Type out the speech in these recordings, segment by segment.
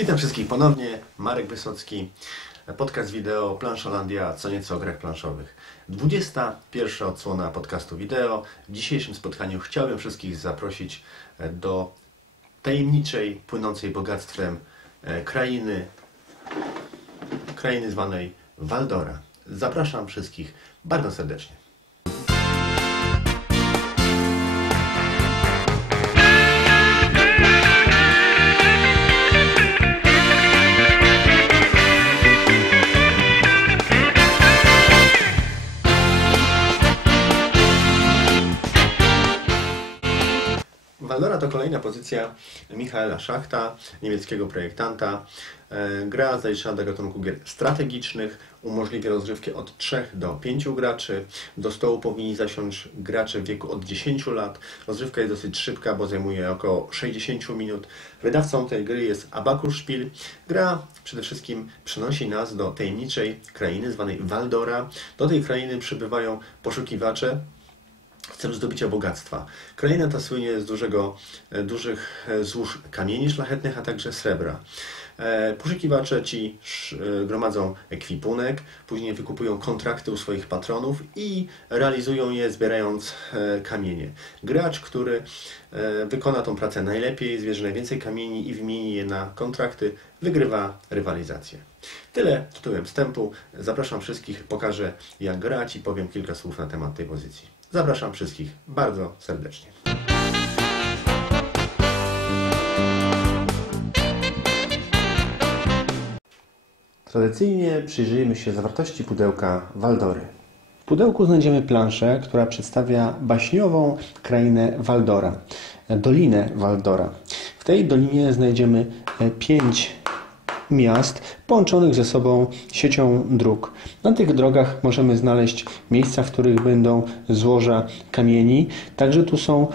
Witam wszystkich ponownie. Marek Wysocki, podcast wideo Planszolandia, co nieco o grach planszowych. 21 odsłona podcastu wideo. W dzisiejszym spotkaniu chciałbym wszystkich zaprosić do tajemniczej, płynącej bogactwem e, krainy, krainy zwanej Waldora. Zapraszam wszystkich bardzo serdecznie. To kolejna pozycja Michaela Szachta, niemieckiego projektanta. E, Gra zaliczana do gatunku gier strategicznych, umożliwia rozgrywkę od 3 do 5 graczy. Do stołu powinni zasiąść gracze w wieku od 10 lat. Rozgrywka jest dosyć szybka, bo zajmuje około 60 minut. Wydawcą tej gry jest Abacus Spiel. Gra przede wszystkim przenosi nas do tajemniczej krainy zwanej Waldora. Do tej krainy przybywają poszukiwacze, w celu zdobycia bogactwa. Kraina ta słynie z dużego, e, dużych e, złóż kamieni szlachetnych, a także srebra. E, Poszukiwacze ci gromadzą ekwipunek, później wykupują kontrakty u swoich patronów i realizują je zbierając kamienie. Gracz, który wykona tą pracę najlepiej, zbierze najwięcej kamieni i wymieni je na kontrakty, wygrywa rywalizację. Tyle tytułem wstępu. Zapraszam wszystkich, pokażę jak grać i powiem kilka słów na temat tej pozycji. Zapraszam wszystkich bardzo serdecznie. Tradycyjnie przyjrzyjmy się zawartości pudełka Waldory. W pudełku znajdziemy planszę, która przedstawia baśniową krainę Waldora, Dolinę Waldora. W tej dolinie znajdziemy pięć miast połączonych ze sobą siecią dróg. Na tych drogach możemy znaleźć miejsca, w których będą złoża kamieni. Także tu są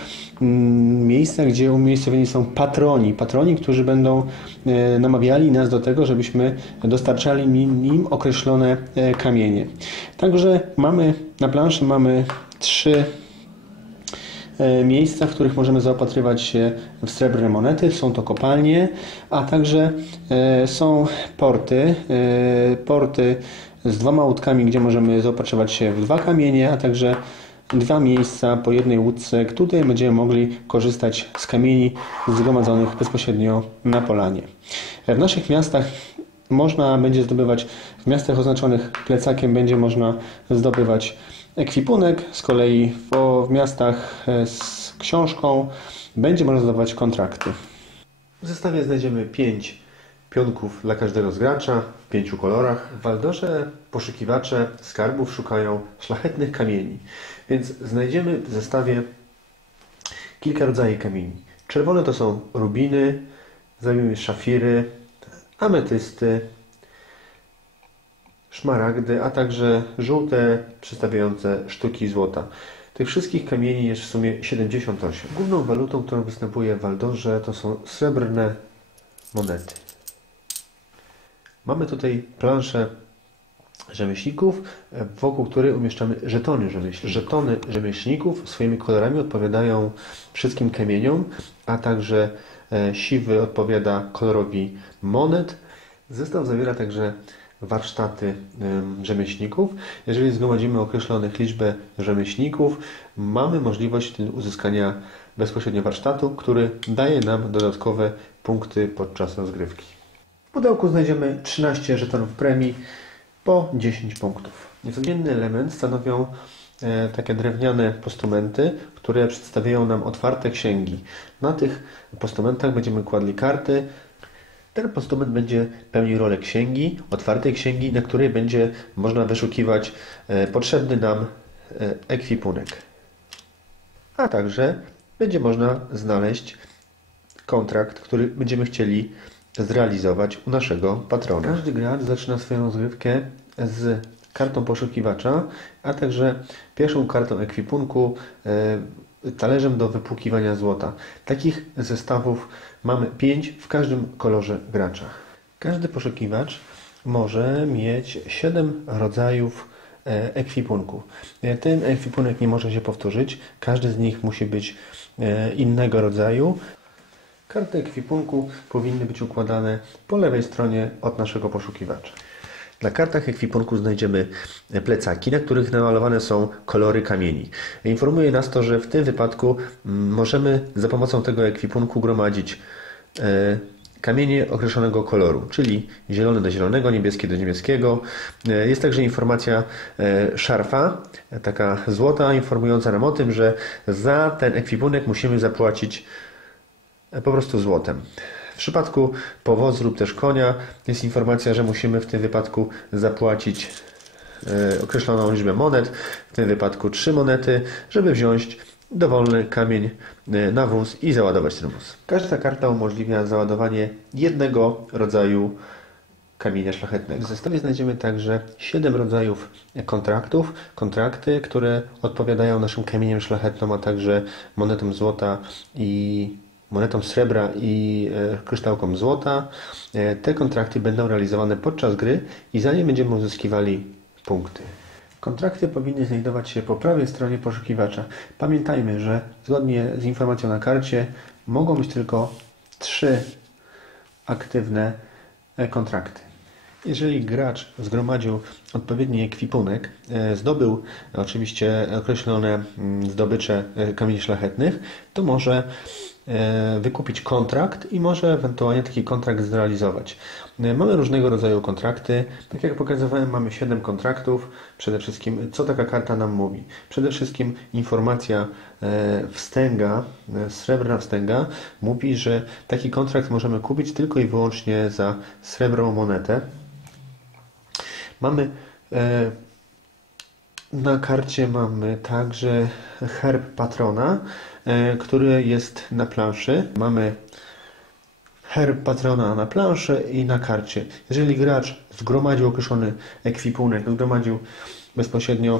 mm, miejsca, gdzie umiejscowieni są patroni. Patroni, którzy będą e, namawiali nas do tego, żebyśmy dostarczali im, im określone e, kamienie. Także mamy na planszy mamy trzy miejsca, w których możemy zaopatrywać się w srebrne monety. Są to kopalnie, a także e, są porty, e, porty z dwoma łódkami, gdzie możemy zaopatrywać się w dwa kamienie, a także dwa miejsca po jednej łódce. Tutaj będziemy mogli korzystać z kamieni zgromadzonych bezpośrednio na polanie. W naszych miastach można będzie zdobywać, w miastach oznaczonych plecakiem będzie można zdobywać ekwipunek, z kolei w, w miastach e, z książką będzie można zdobywać kontrakty. W zestawie znajdziemy pięć pionków dla każdego z gracza w pięciu kolorach. W Waldorze poszukiwacze skarbów szukają szlachetnych kamieni, więc znajdziemy w zestawie kilka rodzajów kamieni. Czerwone to są rubiny, znajdziemy szafiry, ametysty, szmaragdy, a także żółte przedstawiające sztuki złota. Tych wszystkich kamieni jest w sumie 78. Główną walutą, którą występuje w Waldorze to są srebrne monety. Mamy tutaj planszę rzemieślników, wokół której umieszczamy żetony rzemieślników. Żetony rzemieślników swoimi kolorami odpowiadają wszystkim kamieniom, a także e, siwy odpowiada kolorowi monet. Zestaw zawiera także warsztaty em, rzemieślników. Jeżeli zgromadzimy określonych liczbę rzemieślników, mamy możliwość uzyskania bezpośrednio warsztatu, który daje nam dodatkowe punkty podczas rozgrywki. W pudełku znajdziemy 13 żetonów premii po 10 punktów. Niecodzienny element stanowią e, takie drewniane postumenty, które przedstawiają nam otwarte księgi. Na tych postumentach będziemy kładli karty. Ten postument będzie pełnił rolę księgi, otwartej księgi, na której będzie można wyszukiwać e, potrzebny nam e, ekwipunek. A także będzie można znaleźć kontrakt, który będziemy chcieli zrealizować u naszego patrona. Każdy gracz zaczyna swoją rozgrywkę z kartą poszukiwacza, a także pierwszą kartą ekwipunku, e, talerzem do wypłukiwania złota. Takich zestawów mamy 5 w każdym kolorze gracza. Każdy poszukiwacz może mieć 7 rodzajów e, ekwipunku. E, Ten ekwipunek nie może się powtórzyć, każdy z nich musi być e, innego rodzaju. Karty ekwipunku powinny być układane po lewej stronie od naszego poszukiwacza. Na kartach ekwipunku znajdziemy plecaki, na których namalowane są kolory kamieni. Informuje nas to, że w tym wypadku mm, możemy za pomocą tego ekwipunku gromadzić e, kamienie określonego koloru, czyli zielony do zielonego, niebieski do niebieskiego. E, Jest także informacja e, szarfa, taka złota, informująca nam o tym, że za ten ekwipunek musimy zapłacić po prostu złotem. W przypadku powozu lub też konia jest informacja, że musimy w tym wypadku zapłacić e, określoną liczbę monet, w tym wypadku 3 monety, żeby wziąć dowolny kamień e, na wóz i załadować ten wóz. Każda karta umożliwia załadowanie jednego rodzaju kamienia szlachetnego. W zestawie znajdziemy także 7 rodzajów kontraktów. Kontrakty, które odpowiadają naszym kamieniom szlachetnom, a także monetom złota i monetom srebra i e, kryształkom złota. E, Te kontrakty będą realizowane podczas gry i za nie będziemy uzyskiwali punkty. Kontrakty powinny znajdować się po prawej stronie poszukiwacza. Pamiętajmy, że zgodnie z informacją na karcie mogą być tylko trzy aktywne e, kontrakty. Jeżeli gracz zgromadził odpowiedni ekwipunek, zdobył oczywiście określone mm, zdobycze kamieni szlachetnych, to może wykupić kontrakt i może ewentualnie taki kontrakt zrealizować. E, Mamy różnego rodzaju kontrakty. Tak jak pokazywałem, mamy 7 kontraktów. Przede wszystkim, co taka karta nam mówi? Przede wszystkim informacja e, wstęga, e, srebrna wstęga, mówi, że taki kontrakt możemy kupić tylko i wyłącznie za srebrną monetę. Mamy e, na karcie mamy także herb patrona, e, który jest na planszy. Mamy herb patrona na planszy i na karcie. Jeżeli gracz zgromadził określony ekwipunek, zgromadził bezpośrednio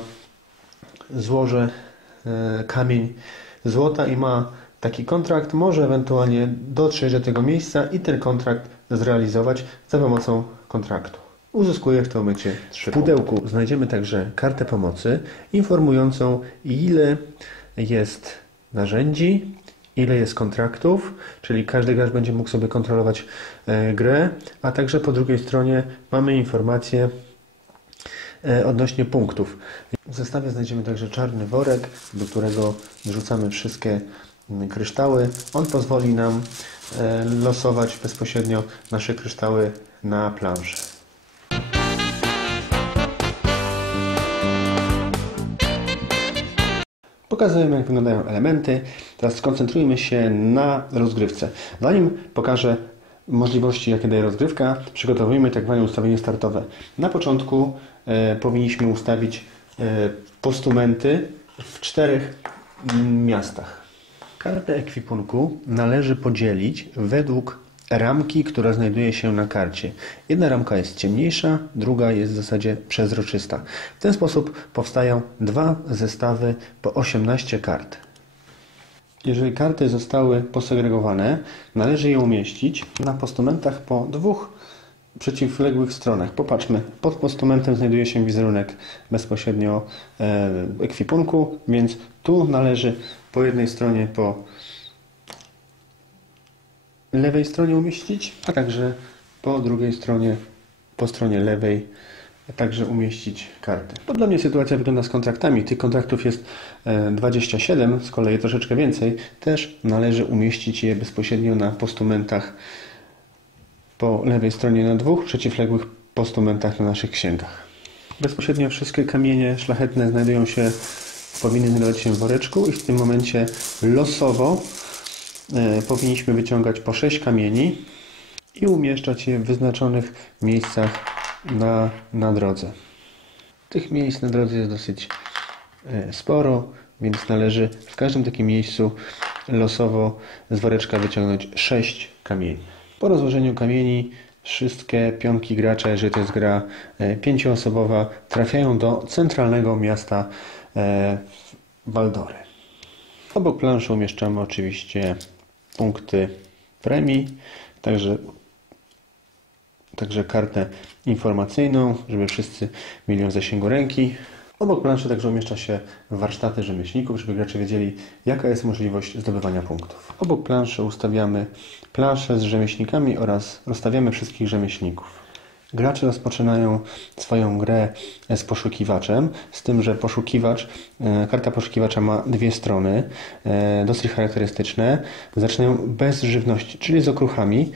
złoże e, kamień złota i ma taki kontrakt, może ewentualnie dotrzeć do tego miejsca i ten kontrakt zrealizować za pomocą kontraktu. Uzyskuje w tym momencie 3 W pudełku znajdziemy także kartę pomocy informującą ile jest narzędzi, ile jest kontraktów, czyli każdy gracz będzie mógł sobie kontrolować e, grę, a także po drugiej stronie mamy informację e, odnośnie punktów. W zestawie znajdziemy także czarny worek, do którego wrzucamy wszystkie mm, kryształy. On pozwoli nam e, losować bezpośrednio nasze kryształy na planszy. Pokazujemy, jak wyglądają elementy. Teraz skoncentrujmy się na rozgrywce. Zanim pokażę możliwości, jakie daje rozgrywka, przygotowujmy tak zwane ustawienie startowe. Na początku e, powinniśmy ustawić e, postumenty w czterech mm, miastach. Kartę ekwipunku należy podzielić według ramki, która znajduje się na karcie. Jedna ramka jest ciemniejsza, druga jest w zasadzie przezroczysta. W ten sposób powstają dwa zestawy po 18 kart. Jeżeli karty zostały posegregowane, należy je umieścić na postumentach po dwóch przeciwległych stronach. Popatrzmy, pod postumentem znajduje się wizerunek bezpośrednio e, ekwipunku, więc tu należy po jednej stronie po lewej stronie umieścić, a także po drugiej stronie, po stronie lewej także umieścić karty. Podobnie sytuacja wygląda z kontraktami. Tych kontraktów jest e, 27, z kolei troszeczkę więcej. Też należy umieścić je bezpośrednio na postumentach po lewej stronie na dwóch przeciwległych postumentach na naszych księgach. Bezpośrednio wszystkie kamienie szlachetne znajdują się, powinny znajdować się w woreczku i w tym momencie losowo e, powinniśmy wyciągać po 6 kamieni i umieszczać je w wyznaczonych miejscach na, na drodze. Tych miejsc na drodze jest dosyć e, sporo, więc należy w każdym takim miejscu losowo z woreczka wyciągnąć 6 kamieni. Po rozłożeniu kamieni wszystkie pionki gracza, jeżeli to jest gra e, pięcioosobowa, trafiają do centralnego miasta e, Waldory. Obok planszy umieszczamy oczywiście punkty premii, także, także kartę informacyjną, żeby wszyscy mieli ją w zasięgu ręki. Obok planszy także umieszcza się warsztaty rzemieślników, żeby gracze wiedzieli, jaka jest możliwość zdobywania punktów. Obok planszy ustawiamy planszę z rzemieślnikami oraz rozstawiamy wszystkich rzemieślników. Gracze rozpoczynają swoją grę z poszukiwaczem, z tym, że poszukiwacz, e, karta poszukiwacza ma dwie strony, e, dosyć charakterystyczne. Zaczynają bez żywności, czyli z okruchami.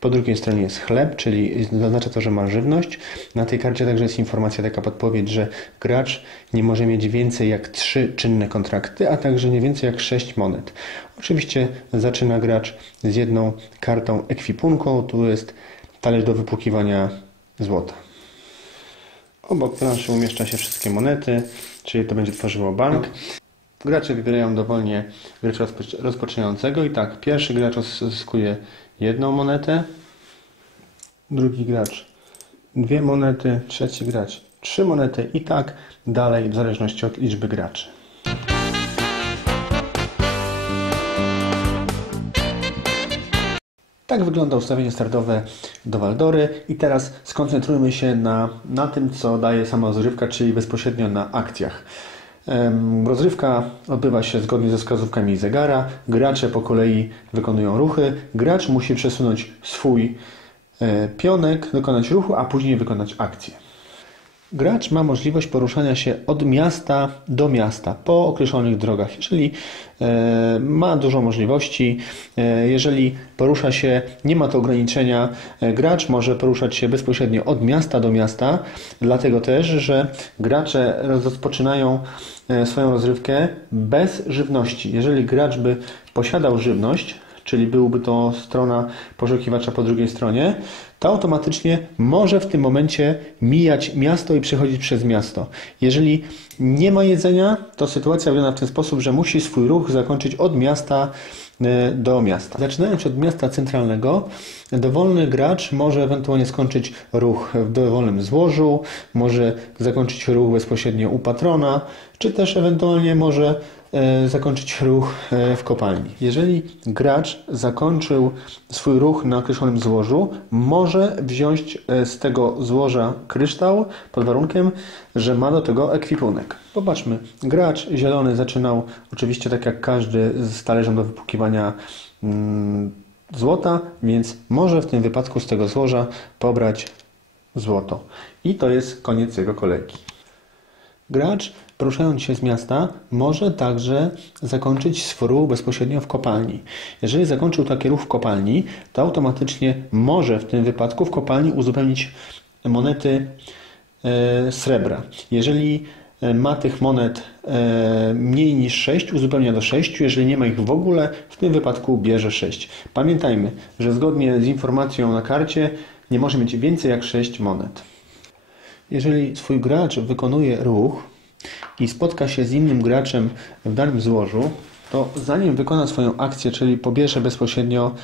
Po drugiej stronie jest chleb, czyli oznacza to, że ma żywność. Na tej karcie także jest informacja, taka podpowiedź, że gracz nie może mieć więcej jak trzy czynne kontrakty, a także nie więcej jak sześć monet. Oczywiście zaczyna gracz z jedną kartą ekwipunką. Tu jest talerz do wypłukiwania złota. Obok planszy umieszcza się wszystkie monety, czyli to będzie tworzyło bank. Gracze wybierają dowolnie gracza rozpoczynającego i tak, pierwszy gracz zyskuje jedną monetę, drugi gracz dwie monety, trzeci gracz trzy monety i tak dalej w zależności od liczby graczy. Tak wygląda ustawienie startowe do Waldory i teraz skoncentrujmy się na, na tym, co daje sama rozrywka, czyli bezpośrednio na akcjach. Rozrywka odbywa się zgodnie ze wskazówkami zegara. Gracze po kolei wykonują ruchy. Gracz musi przesunąć swój e, pionek, dokonać ruchu, a później wykonać akcję. Gracz ma możliwość poruszania się od miasta do miasta po określonych drogach. Jeżeli e, ma dużo możliwości, e, jeżeli porusza się, nie ma to ograniczenia, e, gracz może poruszać się bezpośrednio od miasta do miasta, dlatego też, że gracze rozpoczynają swoją rozrywkę bez żywności. Jeżeli gracz by posiadał żywność, czyli byłby to strona poszukiwacza po drugiej stronie, to automatycznie może w tym momencie mijać miasto i przechodzić przez miasto. Jeżeli nie ma jedzenia, to sytuacja wygląda w ten sposób, że musi swój ruch zakończyć od miasta e, do miasta. Zaczynając od miasta centralnego, dowolny gracz może ewentualnie skończyć ruch w dowolnym złożu, może zakończyć ruch bezpośrednio u patrona, czy też ewentualnie może zakończyć ruch e, w kopalni. Jeżeli gracz zakończył swój ruch na określonym złożu, może wziąć e, z tego złoża kryształ pod warunkiem, że ma do tego ekwipunek. Popatrzmy, gracz zielony zaczynał oczywiście tak jak każdy z talerzem do wypukiwania mm, złota, więc może w tym wypadku z tego złoża pobrać złoto. I to jest koniec jego kolejki. Gracz, poruszając się z miasta, może także zakończyć swój ruch bezpośrednio w kopalni. Jeżeli zakończył taki ruch w kopalni, to automatycznie może w tym wypadku w kopalni uzupełnić monety e, srebra. Jeżeli e, ma tych monet e, mniej niż 6, uzupełnia do 6. Jeżeli nie ma ich w ogóle, w tym wypadku bierze 6. Pamiętajmy, że zgodnie z informacją na karcie nie może mieć więcej jak 6 monet. Jeżeli swój gracz wykonuje ruch i spotka się z innym graczem w danym złożu, to zanim wykona swoją akcję, czyli pobierze bezpośrednio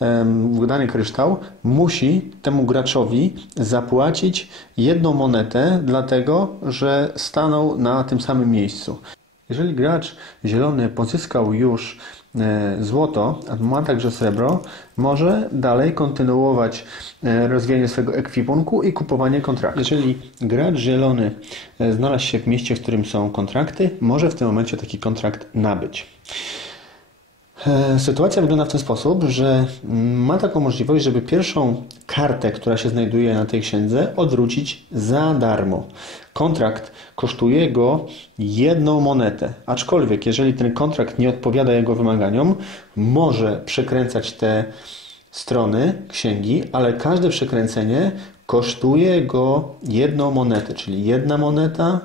um, dany kryształ, musi temu graczowi zapłacić jedną monetę, dlatego że stanął na tym samym miejscu. Jeżeli gracz zielony pozyskał już złoto, a także srebro, może dalej kontynuować e, rozwijanie swojego ekwipunku i kupowanie kontraktów. Jeżeli gracz zielony e, znalazł się w mieście, w którym są kontrakty, może w tym momencie taki kontrakt nabyć. E, sytuacja wygląda w ten sposób, że ma taką możliwość, żeby pierwszą kartę, która się znajduje na tej księdze, odwrócić za darmo. Kontrakt kosztuje go jedną monetę, aczkolwiek jeżeli ten kontrakt nie odpowiada jego wymaganiom, może przekręcać te strony księgi, ale każde przekręcenie kosztuje go jedną monetę, czyli jedna moneta,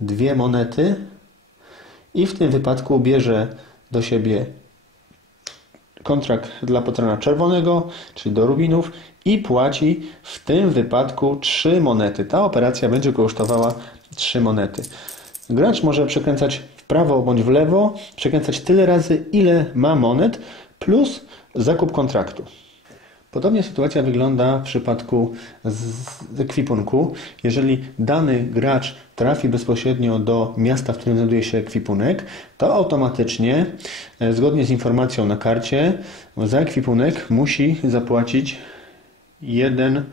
dwie monety i w tym wypadku bierze do siebie kontrakt dla patrona czerwonego, czyli do rubinów i płaci w tym wypadku 3 monety. Ta operacja będzie kosztowała 3 monety. Gracz może przekręcać w prawo bądź w lewo, przekręcać tyle razy, ile ma monet, plus zakup kontraktu. Podobnie sytuacja wygląda w przypadku ekwipunku. Jeżeli dany gracz trafi bezpośrednio do miasta, w którym znajduje się ekwipunek, to automatycznie, e, zgodnie z informacją na karcie, za ekwipunek musi zapłacić jeden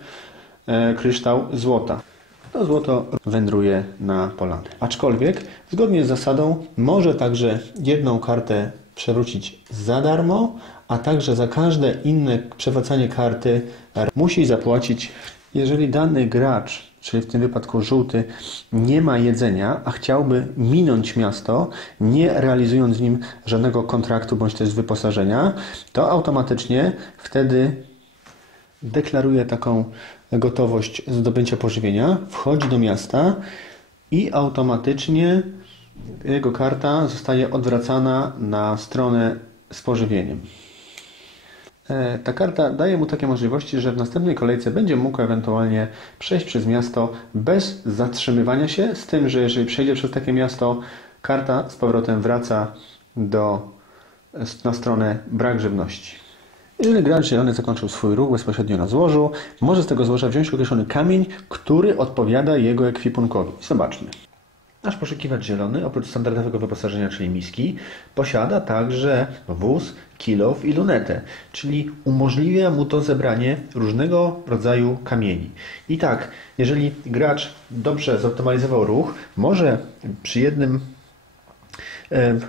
e, kryształ złota. to złoto wędruje na polany. Aczkolwiek, zgodnie z zasadą, może także jedną kartę przewrócić za darmo, a także za każde inne przewracanie karty musi zapłacić, jeżeli dany gracz, czyli w tym wypadku żółty, nie ma jedzenia, a chciałby minąć miasto, nie realizując z nim żadnego kontraktu bądź też wyposażenia, to automatycznie wtedy deklaruje taką gotowość zdobycia pożywienia, wchodzi do miasta i automatycznie jego karta zostaje odwracana na stronę z pożywieniem. E, ta karta daje mu takie możliwości, że w następnej kolejce będzie mógł ewentualnie przejść przez miasto bez zatrzymywania się, z tym, że jeżeli przejdzie przez takie miasto, karta z powrotem wraca do, na stronę brak żywności. Jeżeli gracz zielony zakończył swój ruch bezpośrednio na złożu, może z tego złoża wziąć określony kamień, który odpowiada jego ekwipunkowi. Zobaczmy. Nasz poszukiwacz zielony, oprócz standardowego wyposażenia, czyli miski, posiada także wóz, kilow i lunetę, czyli umożliwia mu to zebranie różnego rodzaju kamieni. I tak, jeżeli gracz dobrze zoptymalizował ruch, może przy jednym e,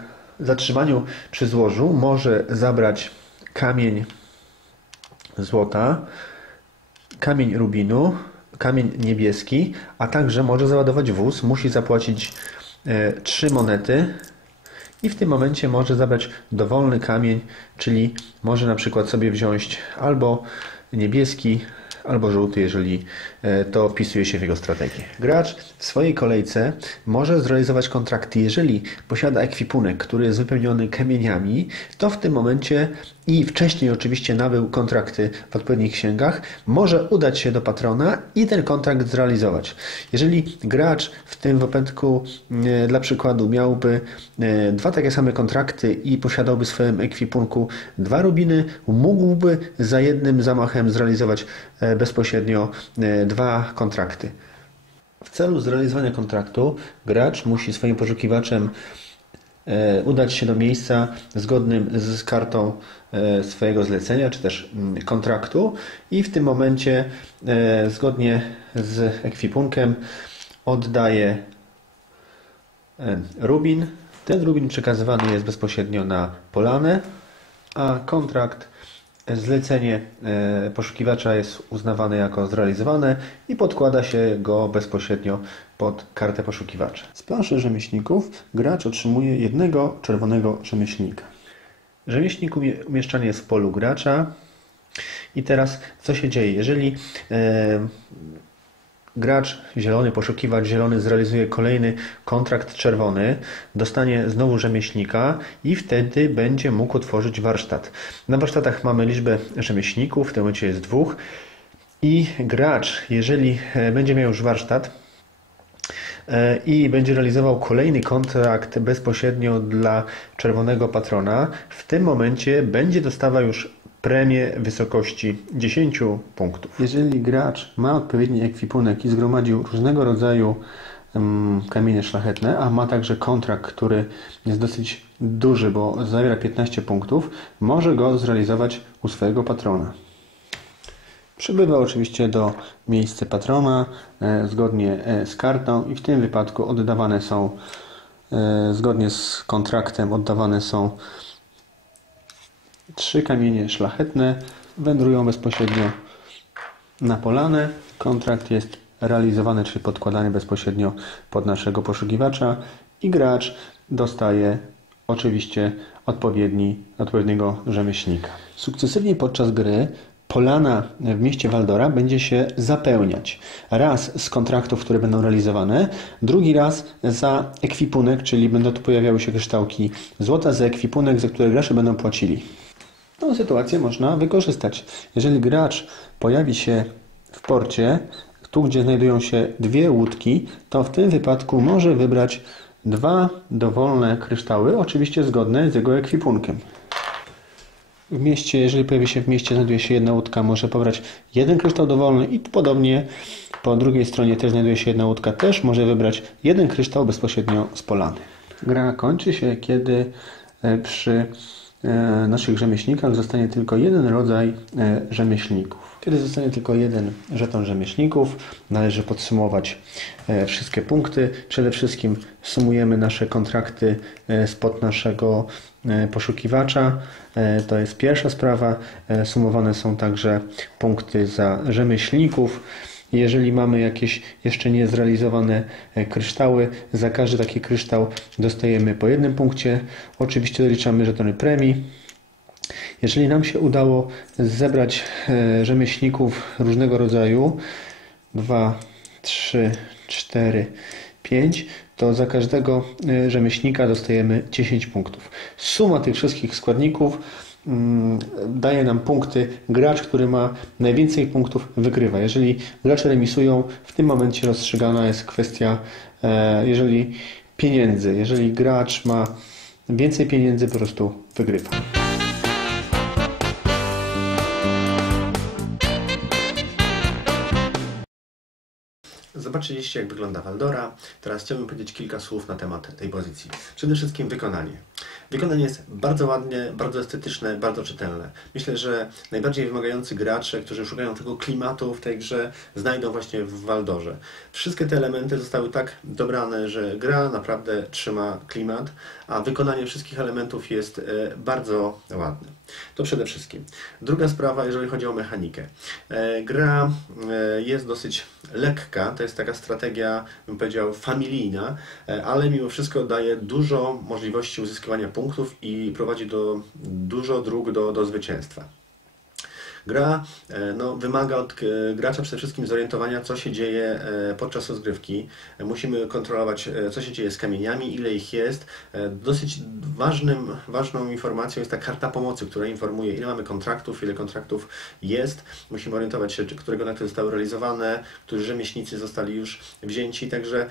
zatrzymaniu przy złożu może zabrać kamień złota, kamień rubinu, kamień niebieski, a także może załadować wóz, musi zapłacić e, trzy monety i w tym momencie może zabrać dowolny kamień, czyli może na przykład sobie wziąć albo niebieski, albo żółty, jeżeli e, to wpisuje się w jego strategię. Gracz w swojej kolejce może zrealizować kontrakty, jeżeli posiada ekwipunek, który jest wypełniony kamieniami, to w tym momencie i wcześniej oczywiście nabył kontrakty w odpowiednich księgach, może udać się do patrona i ten kontrakt zrealizować. Jeżeli gracz w tym wypadku e, dla przykładu miałby e, dwa takie same kontrakty i posiadałby w swoim ekwipunku dwa rubiny, mógłby za jednym zamachem zrealizować bezpośrednio dwa kontrakty. W celu zrealizowania kontraktu gracz musi swoim poszukiwaczem E, udać się do miejsca zgodnym z kartą e, swojego zlecenia czy też mm, kontraktu i w tym momencie e, zgodnie z ekwipunkiem oddaje rubin. Ten rubin przekazywany jest bezpośrednio na polanę, a kontrakt Zlecenie e, poszukiwacza jest uznawane jako zrealizowane i podkłada się go bezpośrednio pod kartę poszukiwacza. Z planszy rzemieślników gracz otrzymuje jednego czerwonego rzemieślnika. Rzemieślnik umieszczany jest w polu gracza. I teraz co się dzieje? Jeżeli e, Gracz zielony, poszukiwacz zielony zrealizuje kolejny kontrakt czerwony, dostanie znowu rzemieślnika i wtedy będzie mógł otworzyć warsztat. Na warsztatach mamy liczbę rzemieślników, w tym momencie jest dwóch i gracz, jeżeli e, będzie miał już warsztat, e, i będzie realizował kolejny kontrakt bezpośrednio dla czerwonego patrona, w tym momencie będzie dostawał już premię w wysokości 10 punktów. Jeżeli gracz ma odpowiedni ekwipunek i zgromadził różnego rodzaju kamienie szlachetne, a ma także kontrakt, który jest dosyć duży, bo zawiera 15 punktów, może go zrealizować u swojego patrona. Przybywa oczywiście do miejsca patrona e, zgodnie e, z kartą i w tym wypadku oddawane są e, zgodnie z kontraktem oddawane są Trzy kamienie szlachetne wędrują bezpośrednio na polanę. Kontrakt jest realizowany, czyli podkładany bezpośrednio pod naszego poszukiwacza i gracz dostaje oczywiście odpowiedni, odpowiedniego rzemieślnika. Sukcesywnie podczas gry polana w mieście Waldora będzie się zapełniać. Raz z kontraktów, które będą realizowane, drugi raz za ekwipunek, czyli będą tu pojawiały się kryształki złota za ekwipunek, za które gracze będą płacili. Tą sytuację można wykorzystać. Jeżeli gracz pojawi się w porcie, tu gdzie znajdują się dwie łódki, to w tym wypadku może wybrać dwa dowolne kryształy, oczywiście zgodne z jego ekwipunkiem. W mieście, jeżeli pojawi się w mieście, znajduje się jedna łódka, może pobrać jeden kryształ dowolny i podobnie po drugiej stronie też znajduje się jedna łódka, też może wybrać jeden kryształ bezpośrednio z polany. Gra kończy się, kiedy e, przy naszych rzemieślnikach zostanie tylko jeden rodzaj e, rzemieślników. Kiedy zostanie tylko jeden żeton rzemieślników, należy podsumować e, wszystkie punkty. Przede wszystkim sumujemy nasze kontrakty e, spod naszego e, poszukiwacza. To jest pierwsza sprawa. Sumowane są także punkty za rzemieślników. Jeżeli mamy jakieś jeszcze niezrealizowane kryształy, za każdy taki kryształ dostajemy po jednym punkcie. Oczywiście doliczamy żetony premii. Jeżeli nam się udało zebrać e, rzemieślników różnego rodzaju 2, 3, 4, 5, to za każdego e, rzemieślnika dostajemy 10 punktów. Suma tych wszystkich składników daje nam punkty. Gracz, który ma najwięcej punktów, wygrywa. Jeżeli gracze remisują, w tym momencie rozstrzygana jest kwestia, e, jeżeli pieniędzy. Jeżeli gracz ma więcej pieniędzy, po prostu wygrywa. Zobaczyliście, jak wygląda Waldora. Teraz chciałbym powiedzieć kilka słów na temat tej pozycji. Przede wszystkim wykonanie. Wykonanie jest bardzo ładnie, bardzo estetyczne, bardzo czytelne. Myślę, że najbardziej wymagający gracze, którzy szukają tego klimatu w tej grze, znajdą właśnie w Waldorze. Wszystkie te elementy zostały tak dobrane, że gra naprawdę trzyma klimat, a wykonanie wszystkich elementów jest e, bardzo ładne. To przede wszystkim. Druga sprawa, jeżeli chodzi o mechanikę. E, gra e, jest dosyć lekka, to jest taka strategia, bym powiedział, familijna, ale mimo wszystko daje dużo możliwości uzyskiwania punktów i prowadzi do dużo dróg do, do zwycięstwa. Gra e, no, wymaga od e, gracza przede wszystkim zorientowania, co się dzieje e, podczas rozgrywki. Musimy kontrolować, co się dzieje z kamieniami, ile ich jest. Dosyć ważnym, ważną informacją jest ta karta pomocy, która informuje, ile mamy kontraktów, ile kontraktów jest. Musimy orientować się, które kontakty zostały realizowane, którzy rzemieślnicy zostali już wzięci. Także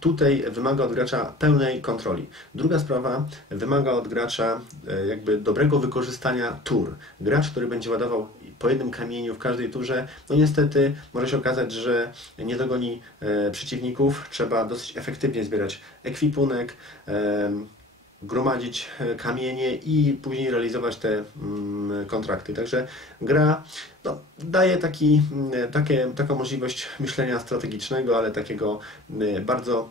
tutaj wymaga od gracza pełnej kontroli. Druga sprawa wymaga od gracza jakby dobrego wykorzystania tur. Gracz, który będzie ładował po jednym kamieniu w każdej turze, no niestety może się okazać, że nie dogoni e, przeciwników. Trzeba dosyć efektywnie zbierać ekwipunek, gromadzić e, kamienie i później realizować te mm, kontrakty. Także gra no, daje taki, mm, takie, taką możliwość myślenia strategicznego, ale takiego mm, bardzo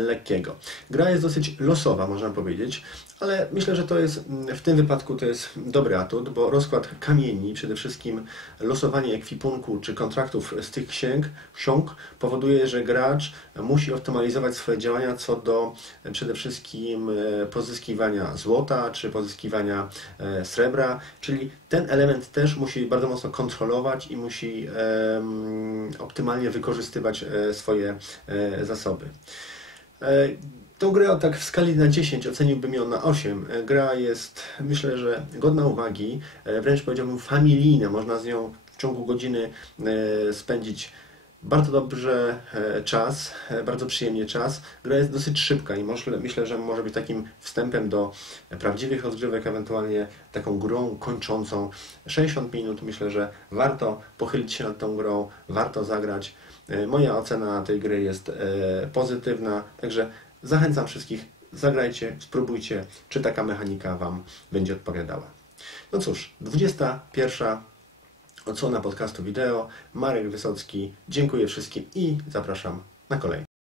lekkiego. Gra jest dosyć losowa, można powiedzieć, ale myślę, że to jest w tym wypadku to jest dobry atut, bo rozkład kamieni, przede wszystkim losowanie ekwipunku czy kontraktów z tych księg, ksiąg powoduje, że gracz musi optymalizować swoje działania co do przede wszystkim e, pozyskiwania złota czy pozyskiwania e, srebra, czyli ten element też musi bardzo mocno kontrolować i musi optymalnie wykorzystywać e, swoje zasoby. Tą grę tak w skali na 10 oceniłbym ją na 8. E, gra jest, myślę, że godna uwagi, e, wręcz powiedziałbym familijna. Można z nią w ciągu godziny e, spędzić bardzo dobrze czas, bardzo przyjemnie czas. Gra jest dosyć szybka i myślę, że może być takim wstępem do prawdziwych rozgrywek, ewentualnie taką grą kończącą 60 minut. Myślę, że warto pochylić się nad tą grą, warto zagrać. Moja ocena tej gry jest pozytywna, także Zachęcam wszystkich, zagrajcie, spróbujcie, czy taka mechanika Wam będzie odpowiadała. No cóż, 21. odsłona podcastu wideo. Marek Wysocki. Dziękuję wszystkim i zapraszam na kolejny.